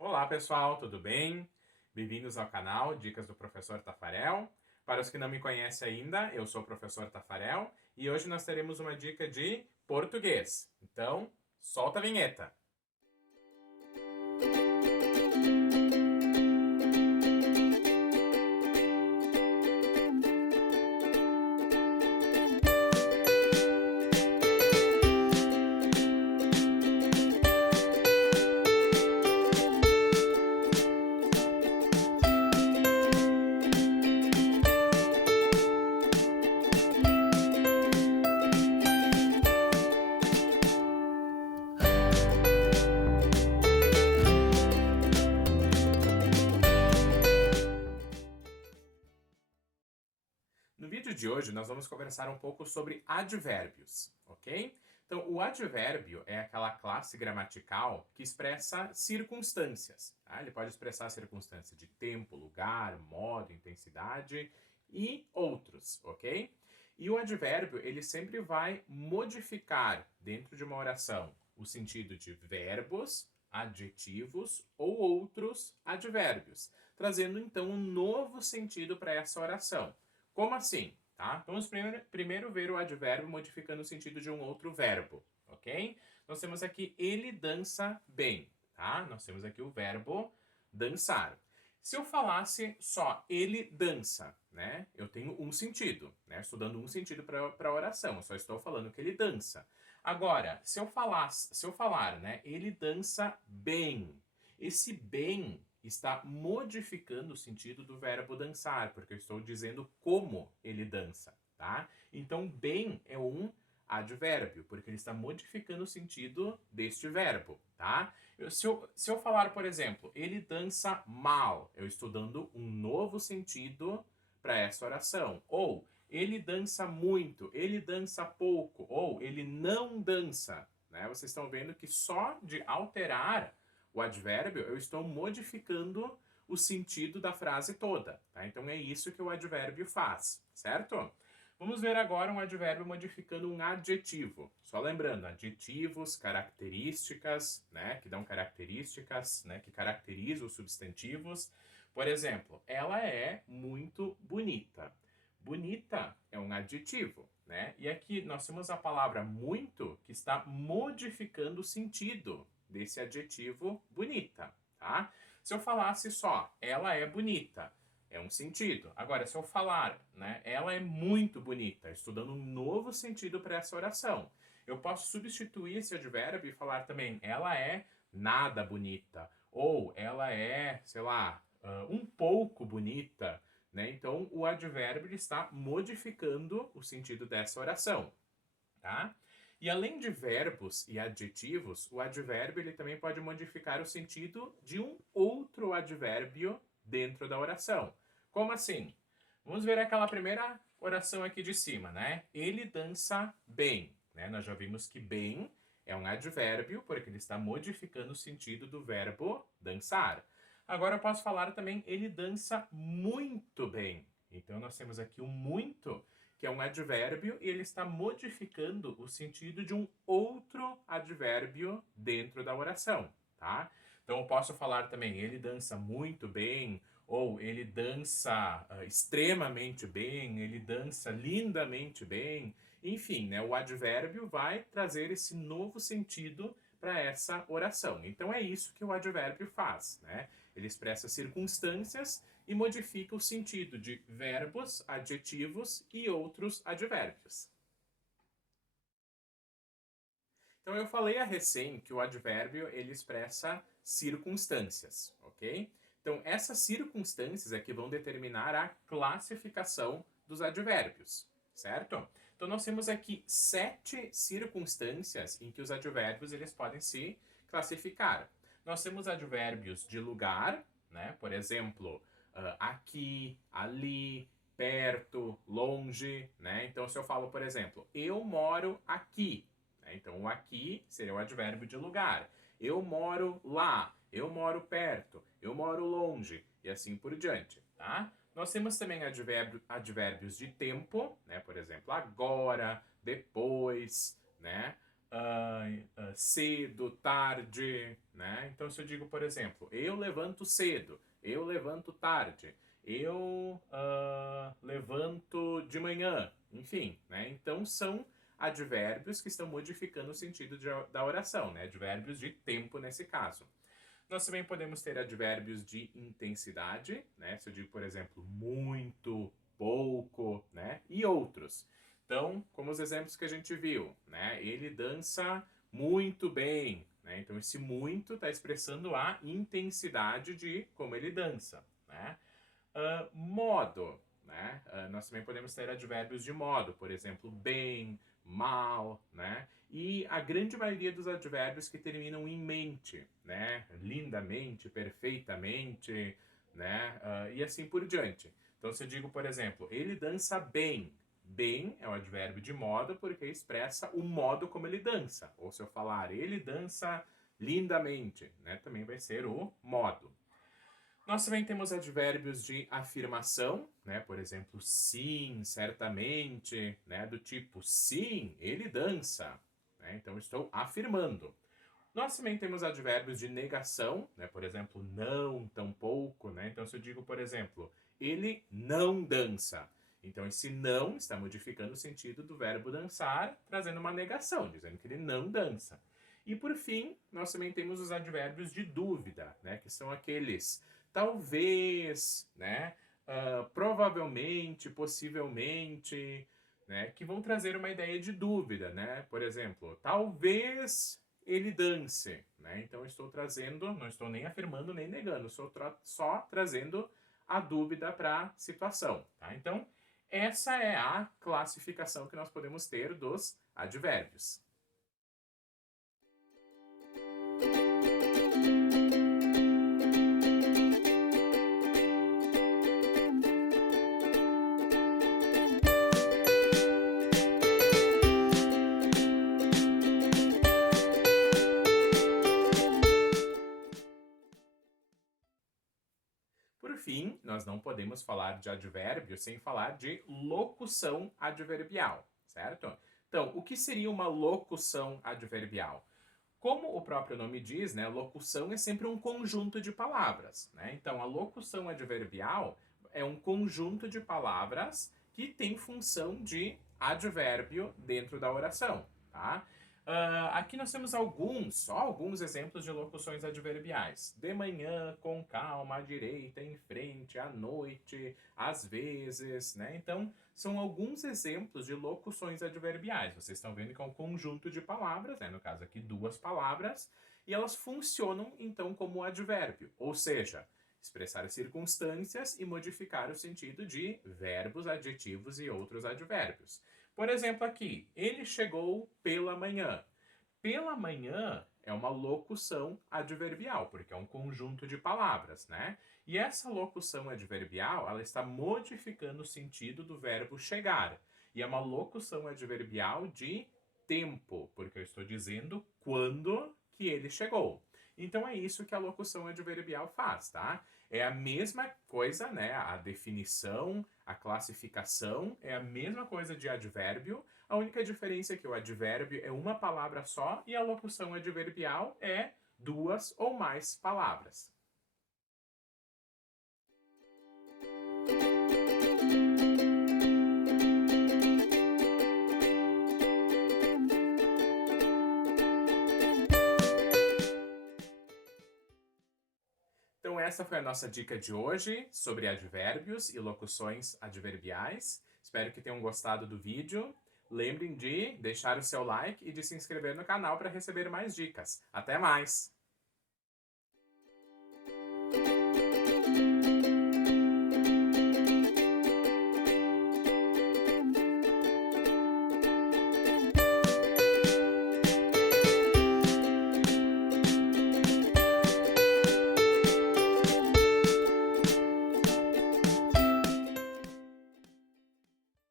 Olá pessoal, tudo bem? Bem-vindos ao canal Dicas do Professor Tafarel. Para os que não me conhecem ainda, eu sou o Professor Tafarel e hoje nós teremos uma dica de português. Então, solta a vinheta! No vídeo de hoje, nós vamos conversar um pouco sobre advérbios, ok? Então, o advérbio é aquela classe gramatical que expressa circunstâncias. Tá? Ele pode expressar circunstância de tempo, lugar, modo, intensidade e outros, ok? E o advérbio, ele sempre vai modificar dentro de uma oração o sentido de verbos, adjetivos ou outros advérbios, trazendo então um novo sentido para essa oração. Como assim? Tá? Vamos primeiro ver o advérbio modificando o sentido de um outro verbo, ok? Nós temos aqui ele dança bem, tá? Nós temos aqui o verbo dançar. Se eu falasse só ele dança, né? Eu tenho um sentido, né? Estou dando um sentido para a oração, eu só estou falando que ele dança. Agora, se eu falar, né, ele dança bem, esse bem está modificando o sentido do verbo dançar, porque eu estou dizendo como ele dança, tá? Então, bem é um advérbio, porque ele está modificando o sentido deste verbo, tá? Se eu falar, por exemplo, ele dança mal, eu estou dando um novo sentido para essa oração. Ou ele dança muito, ele dança pouco, ou ele não dança, né? Vocês estão vendo que só de alterar o advérbio, eu estou modificando o sentido da frase toda, tá? Então é isso que o advérbio faz, certo? Vamos ver agora um advérbio modificando um adjetivo. Só lembrando, adjetivos, características, né, que dão características, né, que caracterizam os substantivos. Por exemplo, ela é muito bonita. Bonita é um adjetivo, né? E aqui nós temos a palavra muito que está modificando o sentido desse adjetivo bonita, tá? Se eu falasse só, ela é bonita, é um sentido. Agora, se eu falar, né, ela é muito bonita, estou dando um novo sentido para essa oração. Eu posso substituir esse advérbio e falar também, ela é nada bonita, ou ela é, sei lá, um pouco bonita, né? Então, o advérbio está modificando o sentido dessa oração, tá? E além de verbos e adjetivos, o advérbio ele também pode modificar o sentido de um outro advérbio dentro da oração. Como assim? Vamos ver aquela primeira oração aqui de cima, né? Ele dança bem, né? Nós já vimos que bem é um advérbio, porque ele está modificando o sentido do verbo dançar. Agora eu posso falar também, ele dança muito bem. Então nós temos aqui o muito, que é um advérbio, e ele está modificando o sentido de um outro advérbio dentro da oração, tá? Então eu posso falar também, ele dança muito bem, ou ele dança extremamente bem, ele dança lindamente bem. Enfim, né, o advérbio vai trazer esse novo sentido para essa oração. Então é isso que o advérbio faz, né? Ele expressa circunstâncias e modifica o sentido de verbos, adjetivos e outros advérbios. Então eu falei a recém que o advérbio ele expressa circunstâncias, ok? Então essas circunstâncias é que vão determinar a classificação dos advérbios, certo? Então nós temos aqui 7 circunstâncias em que os advérbios eles podem se classificar. Nós temos advérbios de lugar, né? Por exemplo, aqui, ali, perto, longe, né? Então se eu falo, por exemplo, eu moro aqui, né? Então, o aqui seria o advérbio de lugar. Eu moro lá, eu moro perto, eu moro longe, e assim por diante, tá? Nós temos também advérbios de tempo, né? Por exemplo, agora, depois, né? cedo, tarde, né? Então, se eu digo, por exemplo, eu levanto cedo, eu levanto tarde, eu levanto de manhã, enfim, né? Então, são advérbios que estão modificando o sentido da oração, né? Advérbios de tempo nesse caso. Nós também podemos ter advérbios de intensidade, né? Se eu digo, por exemplo, muito, pouco, né? E outros. Então, como os exemplos que a gente viu, né? Ele dança muito bem, né? Então, esse muito está expressando a intensidade de como ele dança, né? Modo, né? Nós também podemos ter advérbios de modo, por exemplo, bem, mal, né? E a grande maioria dos advérbios que terminam em mente, né? Lindamente, perfeitamente, né? E assim por diante. Então, se eu digo, por exemplo, ele dança bem. Bem é o advérbio de modo porque expressa o modo como ele dança. Ou se eu falar ele dança lindamente, né? Também vai ser o modo. Nós também temos advérbios de afirmação, né? Por exemplo, sim, certamente, né? Do tipo, sim, ele dança, né? Então, estou afirmando. Nós também temos advérbios de negação, né? Por exemplo, não, tampouco, né? Então, se eu digo, por exemplo, ele não dança. Então, esse não está modificando o sentido do verbo dançar, trazendo uma negação, dizendo que ele não dança. E, por fim, nós também temos os advérbios de dúvida, né? Que são aqueles talvez, né? Provavelmente, possivelmente, né? Que vão trazer uma ideia de dúvida, né? Por exemplo, talvez ele dance, né? Então estou trazendo, não estou nem afirmando nem negando, estou só trazendo a dúvida para a situação, tá? Então, essa é a classificação que nós podemos ter dos advérbios. Por fim, nós não podemos falar de advérbio sem falar de locução adverbial, certo? Então, o que seria uma locução adverbial? Como o próprio nome diz, né, locução é sempre um conjunto de palavras, né? Então, a locução adverbial é um conjunto de palavras que tem função de advérbio dentro da oração, tá? Aqui nós temos só alguns exemplos de locuções adverbiais. De manhã, com calma, à direita, em frente, à noite, às vezes, né? Então, são alguns exemplos de locuções adverbiais. Vocês estão vendo que é um conjunto de palavras, né? No caso aqui, duas palavras, e elas funcionam, então, como advérbio. Ou seja, expressar circunstâncias e modificar o sentido de verbos, adjetivos e outros advérbios. Por exemplo, aqui, ele chegou pela manhã. Pela manhã é uma locução adverbial, porque é um conjunto de palavras, né? E essa locução adverbial, ela está modificando o sentido do verbo chegar. E é uma locução adverbial de tempo, porque eu estou dizendo quando que ele chegou. Então é isso que a locução adverbial faz, tá? É a mesma coisa, né? A definição, a classificação é a mesma coisa de advérbio. A única diferença é que o advérbio é uma palavra só e a locução adverbial é duas ou mais palavras. Então, essa foi a nossa dica de hoje sobre advérbios e locuções adverbiais. Espero que tenham gostado do vídeo. Lembrem de deixar o seu like e de se inscrever no canal para receber mais dicas. Até mais!